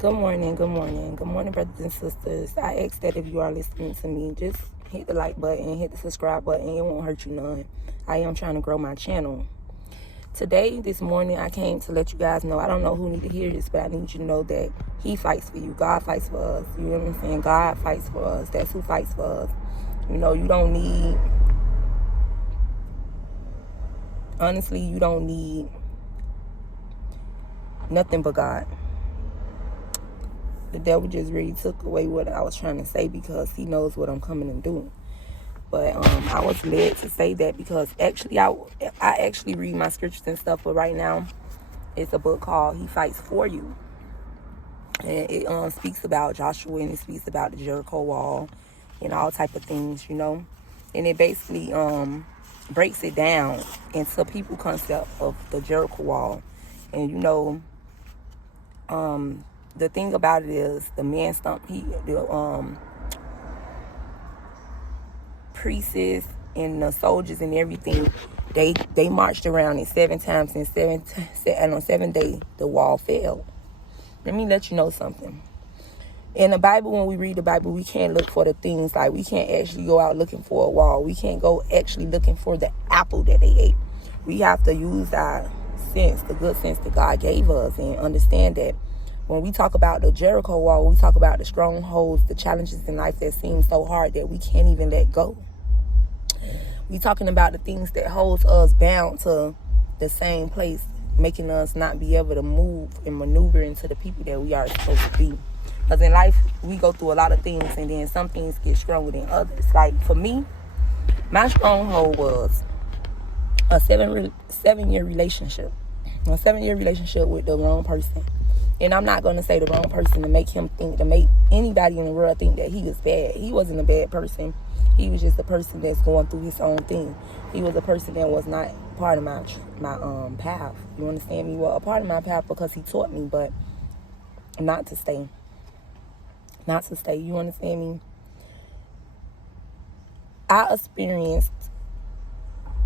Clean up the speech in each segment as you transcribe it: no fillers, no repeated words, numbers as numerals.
Good morning, brothers and sisters. I ask that if you are listening to me, just hit the like button, hit the subscribe button. It won't hurt you none. I am trying to grow my channel. This morning, I came to let you guys know, I don't know who need to hear this, but I need you to know that He fights for you. God fights for us. You know what I'm saying? God fights for us. That's who fights for us. You don't need, honestly, you don't need nothing but God. The devil just really took away what I was trying to say because he knows what I'm coming and doing. But I was led to say that because actually I actually read my scriptures and stuff, but right now it's a book called He Fights For You. And it speaks about Joshua, and it speaks about the Jericho wall and all type of things, And it basically breaks it down into people concept of the Jericho wall. And the thing about it is the man priests and the soldiers and everything, they marched around it 7 times, and on 7 days the wall fell. Let me let you know something. In the Bible, when we read the Bible, we can't look for the things, like we can't actually go out looking for a wall. We can't go actually looking for the apple that they ate. We have to use our sense, the good sense that God gave us, and understand that when we talk about the Jericho wall, we talk about the strongholds, the challenges in life that seem so hard that we can't even let go. We talking about the things that holds us bound to the same place, making us not be able to move and maneuver into the people that we are supposed to be. Because in life, we go through a lot of things, and then some things get stronger than others. Like for me, my stronghold was a 7-year relationship. A 7-year relationship with the wrong person. And I'm not going to say the wrong person to make anybody in the world think that he was bad. He wasn't a bad person. He was just a person that's going through his own thing. He was a person that was not part of my path. You understand me? Well, a part of my path because he taught me, but not to stay. Not to stay. You understand me? I experienced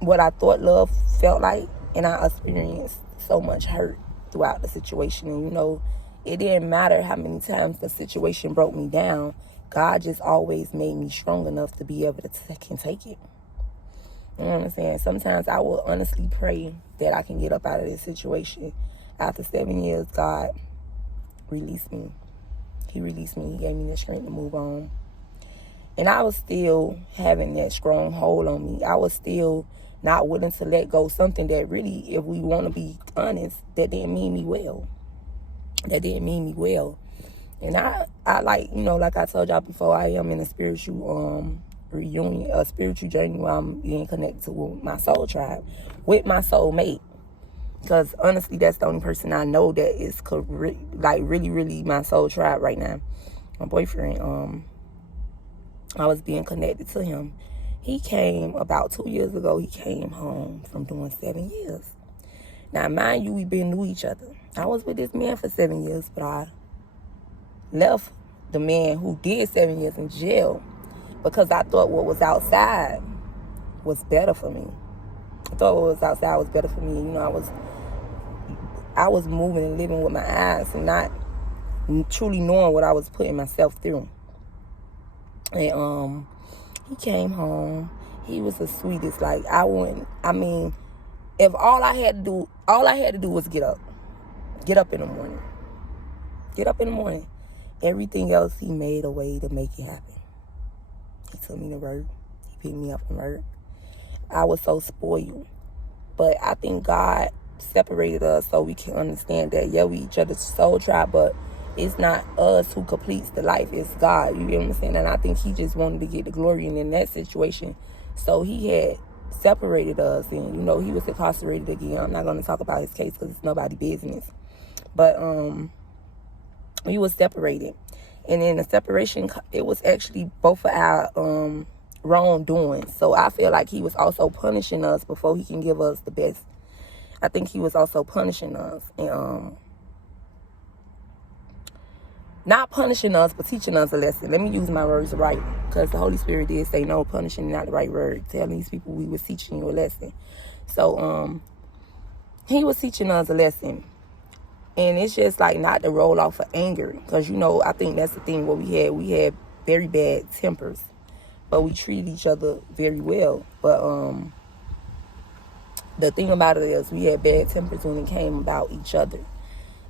what I thought love felt like, and I experienced so much hurt throughout the situation. And it didn't matter how many times the situation broke me down. God just always made me strong enough to be able to take it. You know what I'm saying? Sometimes I will honestly pray that I can get up out of this situation. After 7 years, God released me. He released me. He gave me the strength to move on. And I was still having that strong hold on me. I was still not willing to let go. Something that really, if we want to be honest, that didn't mean me well. That didn't mean me well. And I like I told y'all before, I am in a spiritual reunion, a spiritual journey where I'm being connected to my soul tribe, with my soulmate. Because honestly, that's the only person I know that is really, really my soul tribe right now. My boyfriend, I was being connected to him. He came about 2 years ago. He came home from doing 7 years. Now, mind you, we've been knew each other. I was with this man for 7 years, but I left the man who did 7 years in jail because I thought what was outside was better for me. I thought what was outside was better for me. I was moving and living with my eyes and not truly knowing what I was putting myself through. And he came home. He was the sweetest. If all I had to do was get up in the morning. Everything else, he made a way to make it happen. He took me to work. He picked me up from work. I was so spoiled. But I think God separated us so we can understand that, yeah, we each other's soul tribe, but it's not us who completes the life. It's God. You get what I'm saying? And I think he just wanted to get the glory in that situation. So he had separated us, and, he was incarcerated again. I'm not going to talk about his case because it's nobody's business. But we was separated. And in the separation, it was actually both of our wrongdoing. So I feel like he was also punishing us before he can give us the best. I think he was also punishing us. And not punishing us, but teaching us a lesson. Let me use my words right, because the Holy Spirit did say, no, punishing is not the right word. Telling these people we was teaching you a lesson. So he was teaching us a lesson. And it's just like not to roll off of anger. Because, you know, I think that's the thing what we had. We had very bad tempers. But we treated each other very well. But the thing about it is we had bad tempers when it came about each other.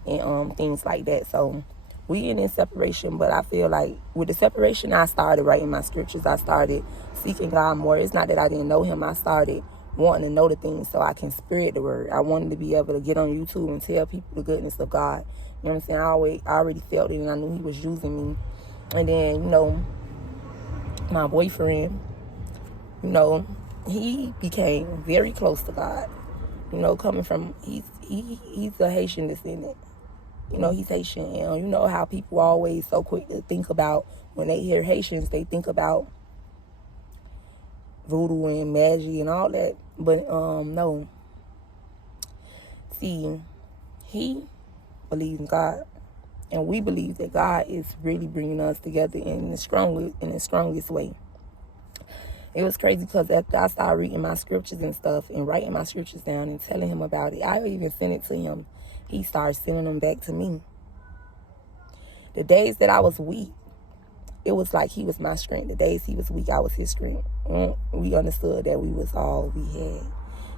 And things like that. So we in separation, but I feel like with the separation, I started writing my scriptures. I started seeking God more. It's not that I didn't know him. I started wanting to know the things so I can spread the word. I wanted to be able to get on YouTube and tell people the goodness of God. You know what I'm saying? I already felt it, and I knew he was using me. And then, you know, my boyfriend, you know, he became very close to God. You know, coming from, he's a Haitian descendant. You know, he's Haitian. And you know how people are always so quick to think about, when they hear Haitians, they think about voodoo and magic and all that. But, no. See, he believes in God. And we believe that God is really bringing us together in the strongest way. It was crazy because after I started reading my scriptures and stuff and writing my scriptures down and telling him about it, I even sent it to him. He started sending them back to me. The days that I was weak, it was like he was my strength. The days he was weak, I was his strength. We understood that we was all we had.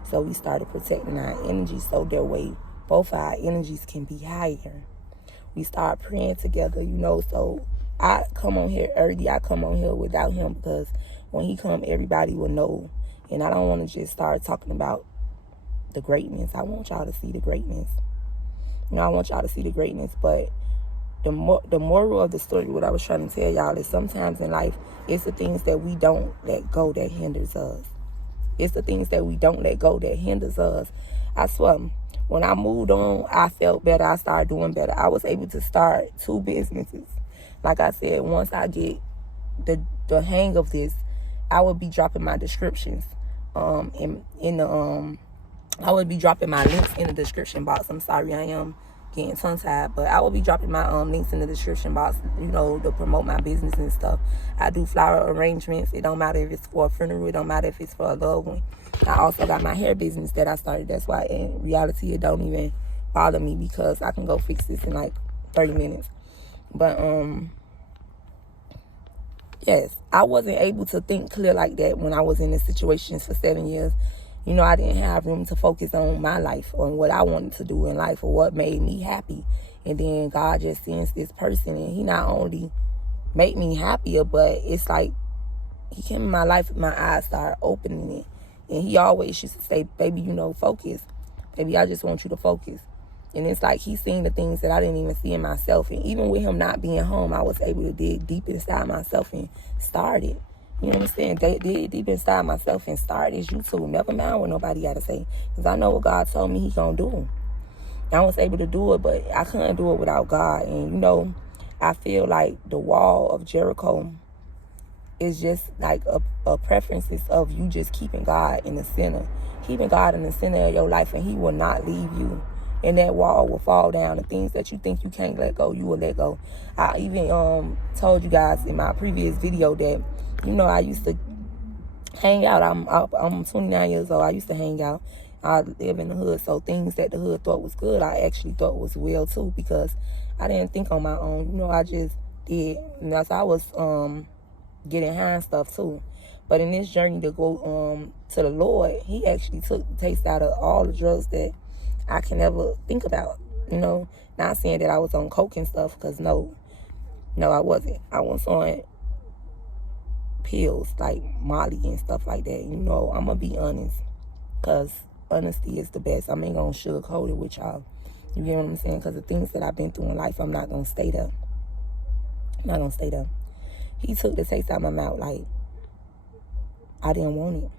So we started protecting our energy so that way both our energies can be higher. We started praying together, you know. So I come on here early. I come on here without him because when he come, everybody will know. And I don't want to just start talking about the greatness. I want y'all to see the greatness. You know, I want y'all to see the greatness. But the moral of the story, what I was trying to tell y'all, is sometimes in life, it's the things that we don't let go that hinders us. It's the things that we don't let go that hinders us. I swear, when I moved on, I felt better. I started doing better. I was able to start 2 businesses. Like I said, once I get the hang of this, I would be dropping my descriptions I would be dropping my links in the description box. I'm sorry, I am getting tongue-tied, but I will be dropping my links in the description box, you know, to promote my business and stuff. I do flower arrangements. It don't matter if it's for a funeral. It don't matter if it's for a loved one. I also got my hair business that I started. That's why in reality it don't even bother me because I can go fix this in like 30 minutes. But yes, I wasn't able to think clear like that when I was in the situations for 7 years. You know, I didn't have room to focus on my life, on what I wanted to do in life or what made me happy. And then God just sends this person, and he not only made me happier, but it's like he came in my life, my eyes started opening it. And he always used to say, baby, you know, focus. Baby, I just want you to focus. And it's like he's seeing the things that I didn't even see in myself. And even with him not being home, I was able to dig deep inside myself and start it. You know what I'm saying? Dig deep inside myself and start this YouTube. Never mind what nobody got to say. Because I know what God told me he going to do. I was able to do it, but I couldn't do it without God. And, you know, I feel like the wall of Jericho is just like a preferences of you just keeping God in the center. Keeping God in the center of your life, and he will not leave you. And that wall will fall down. The things that you think you can't let go, you will let go. I even told you guys in my previous video that, you know, I used to hang out. I'm 29 years old. I used to hang out. I live in the hood, so things that the hood thought was good, I actually thought was well too, because I didn't think on my own. You know, I just did. And that's I was getting high and stuff too. But in this journey to go to the Lord, he actually took the taste out of all the drugs that I can ever think about. You know, not saying that I was on coke and stuff, because no, I wasn't. I was on pills like Molly and stuff like that. You know, I'm gonna be honest, because honesty is the best. I ain't gonna sugarcoat it with y'all. You get what I'm saying? Because the things that I've been through in life, I'm not gonna stay there. I'm not gonna stay there. He took the taste out of my mouth. Like, I didn't want it.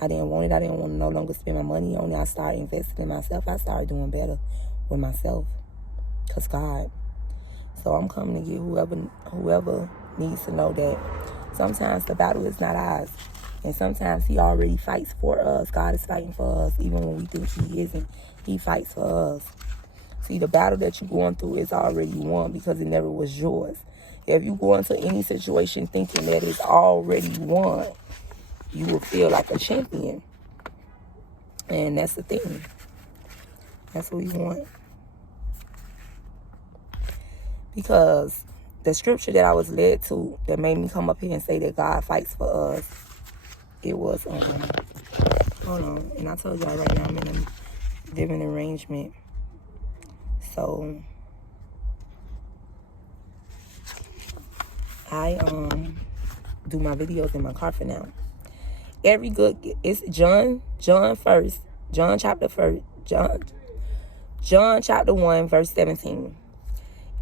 I didn't want it. I didn't want to no longer spend my money on it. I started investing in myself. I started doing better with myself. Because God. So I'm coming to get whoever needs to know that sometimes the battle is not ours. And sometimes he already fights for us. God is fighting for us. Even when we think he isn't, he fights for us. See, the battle that you're going through is already won because it never was yours. If you go into any situation thinking that it's already won, you will feel like a champion. And that's the thing. That's what we want. Because the scripture that I was led to that made me come up here and say that God fights for us, it was, hold on, and I told y'all right now I'm in a living arrangement. So, I do my videos in my car for now. Every good, it's John chapter 1, verse 17.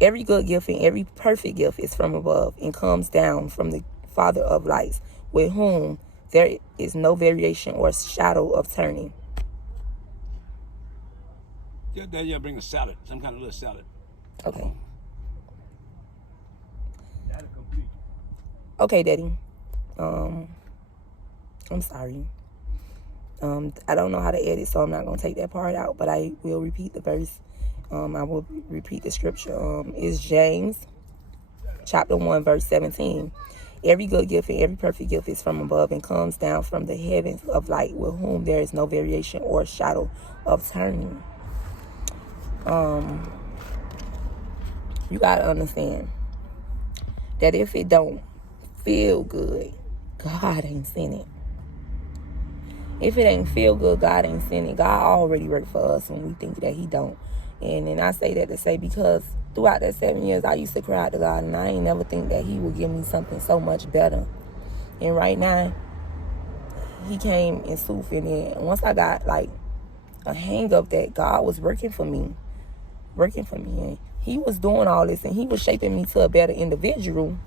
Every good gift and every perfect gift is from above and comes down from the Father of lights, with whom there is no variation or shadow of turning. Yeah, Daddy, you bring a salad, some kind of little salad. Okay. Okay, Daddy. I'm sorry. I don't know how to edit, so I'm not going to take that part out, but I will repeat the verse. I will repeat the scripture. It's James chapter 1, verse 17. Every good gift and every perfect gift is from above and comes down from the heavens of light, with whom there is no variation or shadow of turning. You got to understand that if it don't feel good, God ain't sent it. If it ain't feel good, God ain't sent it. God already worked for us when we think that he don't. And I say that to say because throughout that 7 years, I used to cry out to God, and I ain't never think that he would give me something so much better. And right now, he came in Soof, and once I got like a hang of that, God was working for me. And he was doing all this, and he was shaping me to a better individual.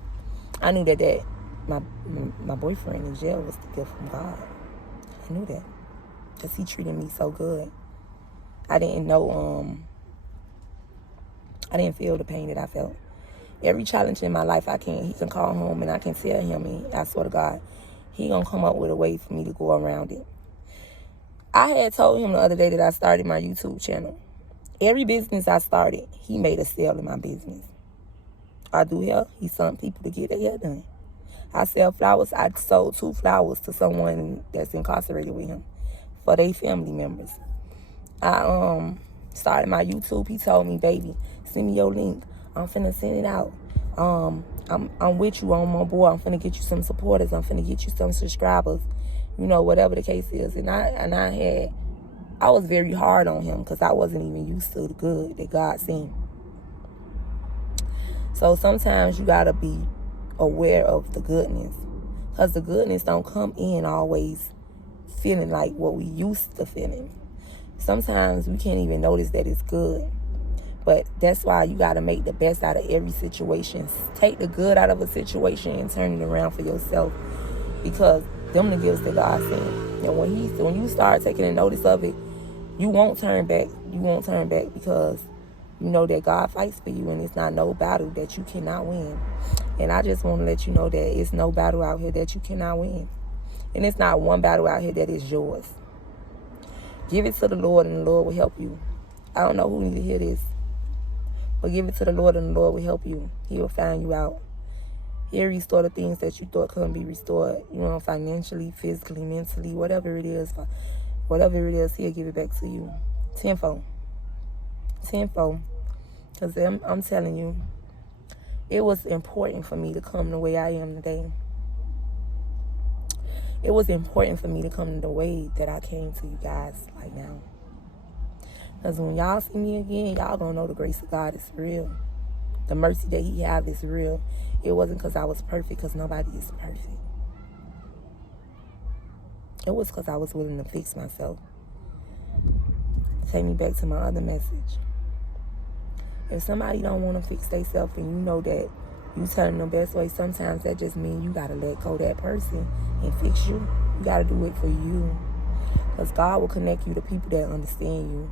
I knew that my boyfriend in jail was the gift from God. I knew that because he treated me so good. I didn't know, I didn't feel the pain that I felt. Every challenge in my life, he can call home and I can tell him, and I swear to God, he gonna come up with a way for me to go around it. I had told him the other day that I started my YouTube channel. Every business I started, he made a sale in my business. I do hair. He sent people to get their hair done. I sell flowers. I sold 2 flowers to someone that's incarcerated with him for their family members. I started my YouTube. He told me, baby, send me your link. I'm finna send it out. I'm with you on my board. I'm finna get you some supporters. I'm finna get you some subscribers. You know, whatever the case is. And I was very hard on him because I wasn't even used to the good that God seen. So sometimes you gotta be aware of the goodness, because the goodness don't come in always feeling like what we used to feeling. Sometimes we can't even notice that it's good. But that's why you got to make the best out of every situation. Take the good out of a situation and turn it around for yourself, because them the gifts that God sent. And when you start taking a notice of it, you won't turn back. You won't turn back, because you know that God fights for you, and it's not no battle that you cannot win. And I just want to let you know that it's no battle out here that you cannot win. And it's not one battle out here that is yours. Give it to the Lord, and the Lord will help you. I don't know who needs to hear this, but give it to the Lord, and the Lord will help you. He will find you out. He'll restore the things that you thought couldn't be restored. You know, financially, physically, mentally, whatever it is, he'll give it back to you. Tenfold. Because I'm telling you, it was important for me to come the way I am today. It was important for me to come the way that I came to you guys like now. Because when y'all see me again, y'all gonna know the grace of God is real. The mercy that he have is real. It wasn't because I was perfect, because nobody is perfect. It was because I was willing to fix myself. Take me back to my other message. If somebody don't want to fix themselves, and you know that you telling them the best way, sometimes that just means you got to let go of that person and fix you. You got to do it for you. Because God will connect you to people that understand you.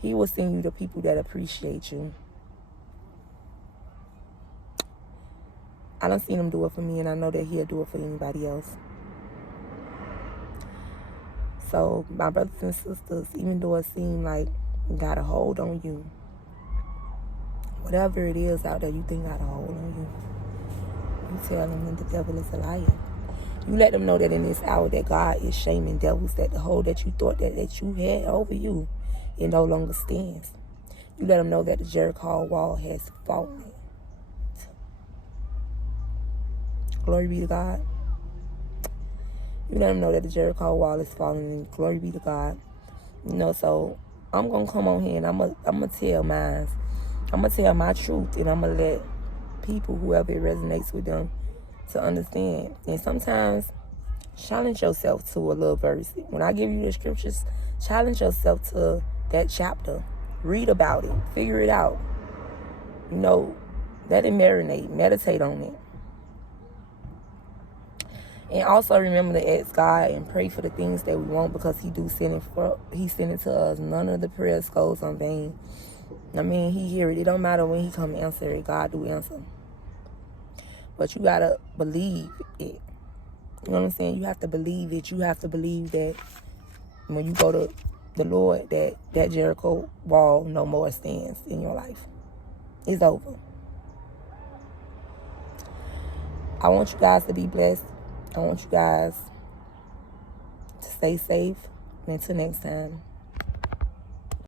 He will send you to people that appreciate you. I done seen him do it for me, and I know that he'll do it for anybody else. So, my brothers and sisters, even though it seems like got a hold on you, whatever it is out there you think got a hold on you, you tell them that the devil is a liar. You let them know that in this hour that God is shaming devils, that the hold that you thought that you had over you, it no longer stands. You let them know that the Jericho wall has fallen. Glory be to God. You let them know that the Jericho wall is falling, and glory be to God. You know, so I'm going to come on here and I'm gonna tell mine. I'm going to tell my truth, and I'm going to let people, whoever it resonates with them, to understand. And sometimes challenge yourself to a little verse. When I give you the scriptures, challenge yourself to that chapter. Read about it. Figure it out. You know, let it marinate. Meditate on it. And also remember to ask God and pray for the things that we want, because He send it to us. None of the prayers goes in vain. I mean, He hear it. It don't matter when He come answer it. God do answer. But you gotta believe it. You know what I'm saying? You have to believe it. You have to believe that when you go to the Lord, that Jericho wall no more stands in your life. It's over. I want you guys to be blessed. I want you guys to stay safe. And until next time.